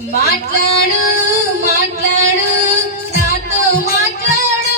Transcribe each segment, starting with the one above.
మాట్లాడు మాట్లాడు నాతో మాట్లాడు.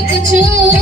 look at you